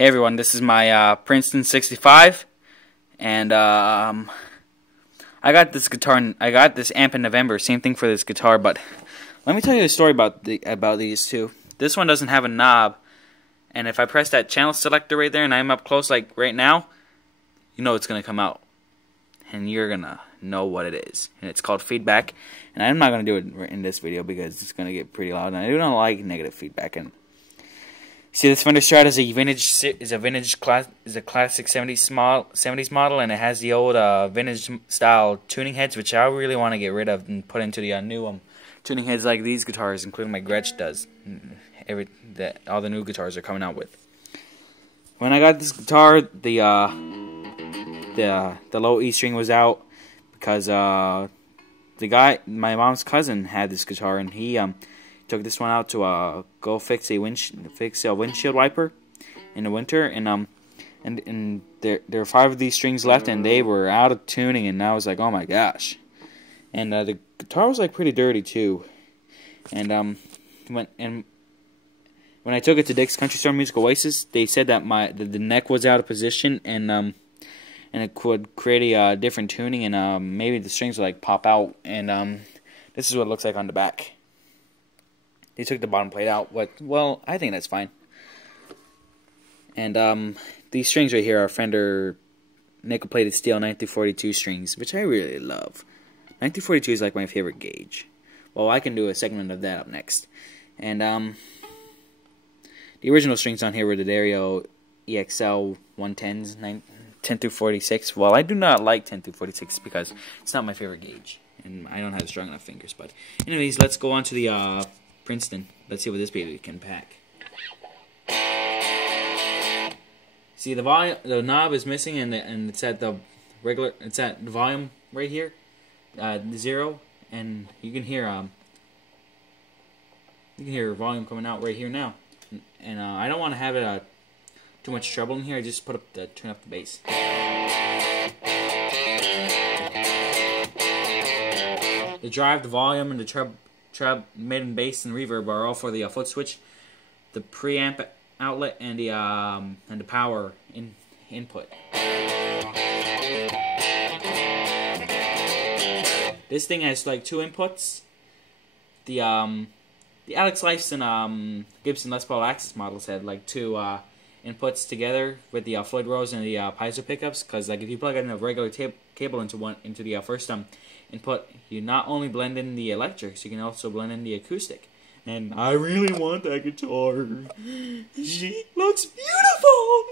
Hey everyone, this is my Princeton 65, and I got this guitar. I got this amp in November. Same thing for this guitar, but let me tell you a story about these two. This one doesn't have a knob, and if I press that channel selector right there, and I'm up close like right now, you know it's gonna come out, and you're gonna know what it is. And it's called feedback. And I'm not gonna do it in this video because it's gonna get pretty loud, and I do not like negative feedback. And see, this Fender Strat is a classic 70s model, and it has the old vintage style tuning heads, which I really want to get rid of and put into the new tuning heads like these guitars, including my Gretsch does. All the new guitars are coming out with. When I got this guitar, the low E string was out because the guy, my mom's cousin, had this guitar, and he took this one out to go fix a windshield wiper in the winter, and there were 5 of these strings left, and they were out of tuning, and I was like, oh my gosh. And the guitar was like pretty dirty too. And when I took it to Dick's Country Store Music Oasis, they said that the neck was out of position, and it could create a different tuning, and maybe the strings would like pop out, and this is what it looks like on the back. They took the bottom plate out. Well, I think that's fine. And these strings right here are Fender nickel-plated steel 1942 strings, which I really love. 1942 is like my favorite gauge. Well, I can do a segment of that up next. And the original strings on here were the Dario EXL 110s, 10 through 46. Well, I do not like 10 through 46 because it's not my favorite gauge, and I don't have strong enough fingers. But anyways, let's go on to the Princeton. Let's see what this baby can pack. See, the knob is missing, and it's at the volume right here, 0, and you can hear volume coming out right here now. And I don't want to have it too much treble in here. I just turn up the bass. The drive, the volume, and the treb, mid and bass, and reverb are all for the foot switch, the preamp outlet, and the power input. This thing has like 2 inputs. The Alex Lifeson Gibson Les Paul Access models had like 2 inputs together with the Floyd Rose and the piezo pickups. Because like if you plug in a regular cable into the first input, you not only blend in the electrics, you can also blend in the acoustic. And I really want that guitar. She looks beautiful.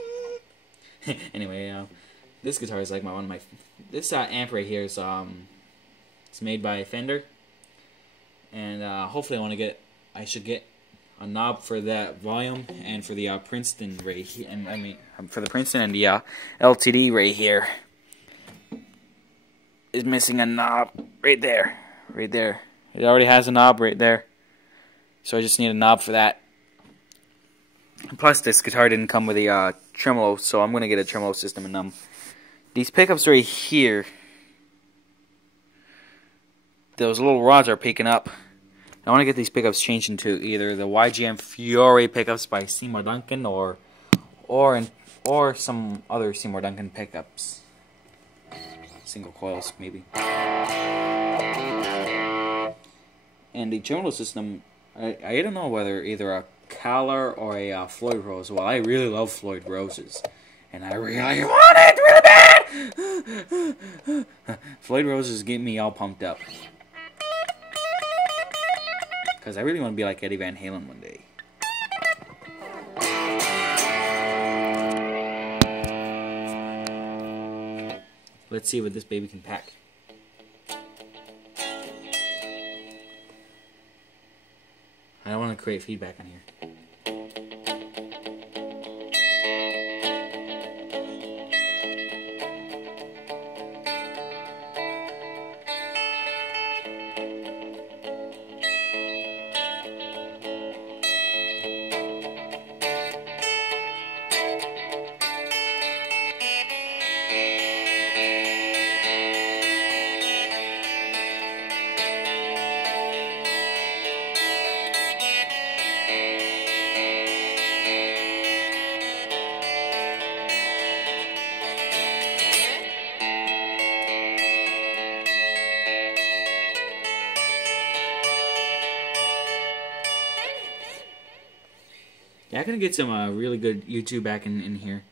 Anyway, this guitar is like this amp right here is it's made by Fender, and hopefully I should get a knob for that volume and for the Princeton right here, and I mean for the Princeton and the LTD right here. Is missing a knob right there. It already has a knob right there, so I just need a knob for that. Plus, this guitar didn't come with a tremolo, so I'm gonna get a tremolo system. And these pickups right here, those little rods are peeking up. I want to get these pickups changed into either the YGM Fiore pickups by Seymour Duncan or some other Seymour Duncan pickups. Single coils, maybe. And the tremolo system, I don't know whether either a Caller or a Floyd Rose. Well, I really love Floyd Roses, and I really want it really bad. Floyd Roses get me all pumped up because I really want to be like Eddie Van Halen one day. Let's see what this baby can pack. I don't want to create feedback on here. I gotta get some really good YouTube back in here.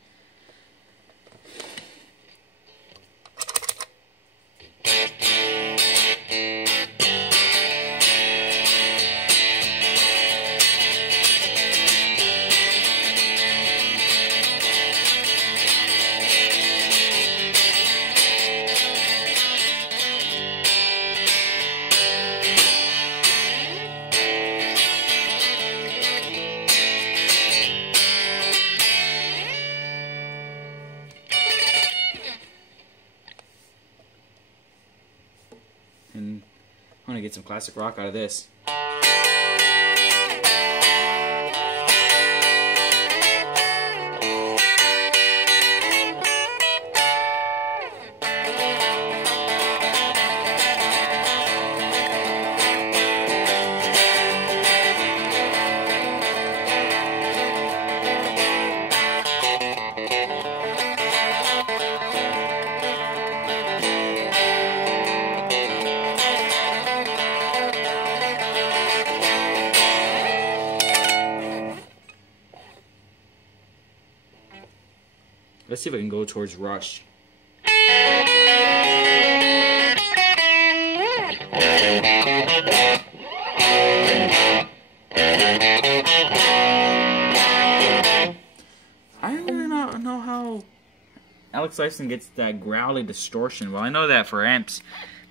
And I'm gonna get some classic rock out of this. Let's see if I can go towards Rush. I don't really know how Alex Lifeson gets that growly distortion. Well, I know that for amps,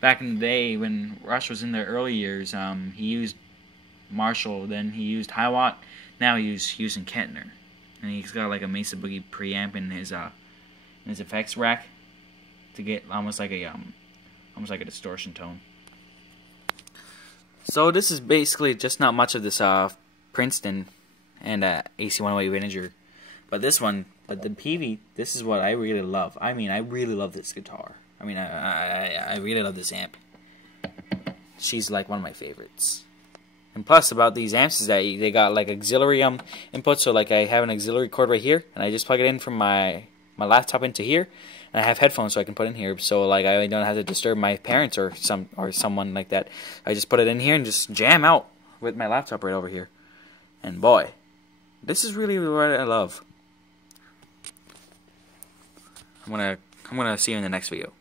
back in the day when Rush was in their early years, he used Marshall, then he used Hiwatt, now he's using Kettner. And he's got like a Mesa Boogie preamp in his effects rack to get almost like a distortion tone. So this is basically just not much of this Princeton and AC 108 Integer, but this one, but the PV, this is what I really love. I mean, I really love this guitar. I mean, I really love this amp. She's like one of my favorites. And plus about these amps is that they got like auxiliary inputs, so like I have an auxiliary cord right here, and I just plug it in from my laptop into here, and I have headphones so I can put in here, so like I don't have to disturb my parents or someone like that. I just put it in here and just jam out with my laptop right over here. And boy, this is really what I love. I'm gonna see you in the next video.